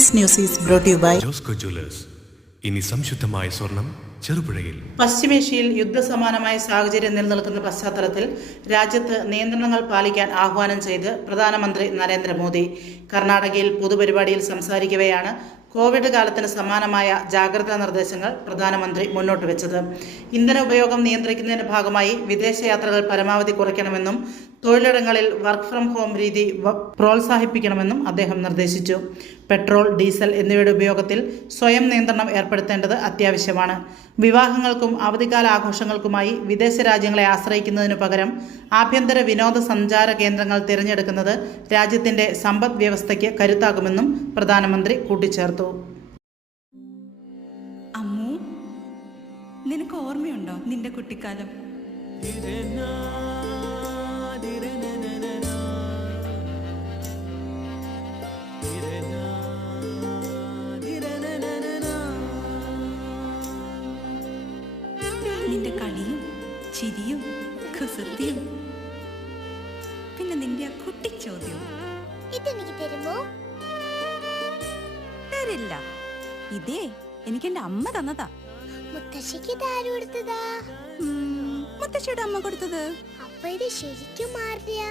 Campus news is brought you by Josco jewellers. ഇനി സംശുദ്ധമായ സ്വർണം ചെറുപുഴയിൽ. പശ്ചിമേഷ്യയിൽ യുദ്ധസമാനമായ സാഹചര്യം നിലനിൽക്കുന്ന പശ്ചാത്തലത്തിൽ രാജ്യത്ത് നിയന്ത്രണങ്ങൾ പാലിക്കാൻ ആഹ്വാനം ചെയ്ത് പ്രധാനമന്ത്രി നരേന്ദ്രമോദി കർണാടകയിൽ പൊതുപരിപാടിയിൽ സംസാരിക്കവെയാണ് കോവിഡ് കാലത്തിന് സമാനമായ ജാഗ്രതാ നിർദ്ദേശങ്ങൾ പ്രധാനമന്ത്രി മുന്നോട്ട് വെച്ചത്. ഇന്ധന ഉപയോഗം നിയന്ത്രിക്കുന്നതിന്റെ ഭാഗമായി വിദേശയാത്രകൾ പരമാവധി കുറയ്ക്കണമെന്നും തൊഴിലിടങ്ങളിൽ വർക്ക് ഫ്രം ഹോം രീതി പ്രോത്സാഹിപ്പിക്കണമെന്നും അദ്ദേഹം നിർദ്ദേശിച്ചു. പെട്രോൾ, ഡീസൽ എന്നിവയുടെ ഉപയോഗത്തിൽ സ്വയം നിയന്ത്രണം ഏർപ്പെടുത്തേണ്ടത് അത്യാവശ്യമാണ്. വിവാഹങ്ങൾക്കും അവധിക്കാല ആഘോഷങ്ങൾക്കുമായി വിദേശ രാജ്യങ്ങളെ ആശ്രയിക്കുന്നതിനു പകരം ആഭ്യന്തര വിനോദസഞ്ചാര കേന്ദ്രങ്ങൾ തിരഞ്ഞെടുക്കുന്നത് രാജ്യത്തിന്റെ സമ്പദ് വ്യവസ്ഥയ്ക്ക് കരുത്താകുമെന്നും പ്രധാനമന്ത്രി കൂട്ടിച്ചേർത്തു. അമ്മു, നിനക്ക് ഓർമ്മയുണ്ടോ നിന്റെ കുട്ടിക്കാലം? നിന്റെ കളിയും ചിരിയും കുസൃതിയും, പിന്നെ നിന്റെ ആ കുട്ടിച്ചോദ്യവും. ഇതെനിക്ക് തരുമോ? തരില്ല. ഇതേ എനിക്ക് എന്റെ അമ്മ തന്നതാ. മുത്തശ്ശിക്ക് ഇതാര് കൊടുത്തതാ? മുത്തശ്ശിയുടെ അമ്മ കൊടുത്തത്. അപ്പൊ ഇത് ശരിക്കും മാറിയ?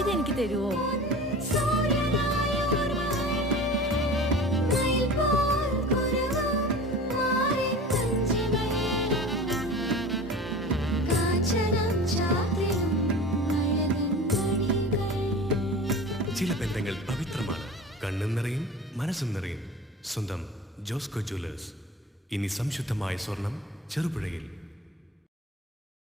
ഇതെനിക്ക് തരുവോ? ചില ബന്ധങ്ങൾ പവിത്രമാണ്. കണ്ണും നിറയും മനസ്സും നിറയും. സ്വന്തം ജോസ്കോ ജ്വല്ലേഴ്സ്. ഇനി സംശുദ്ധമായ സ്വർണം ചെറുപുഴയിൽ.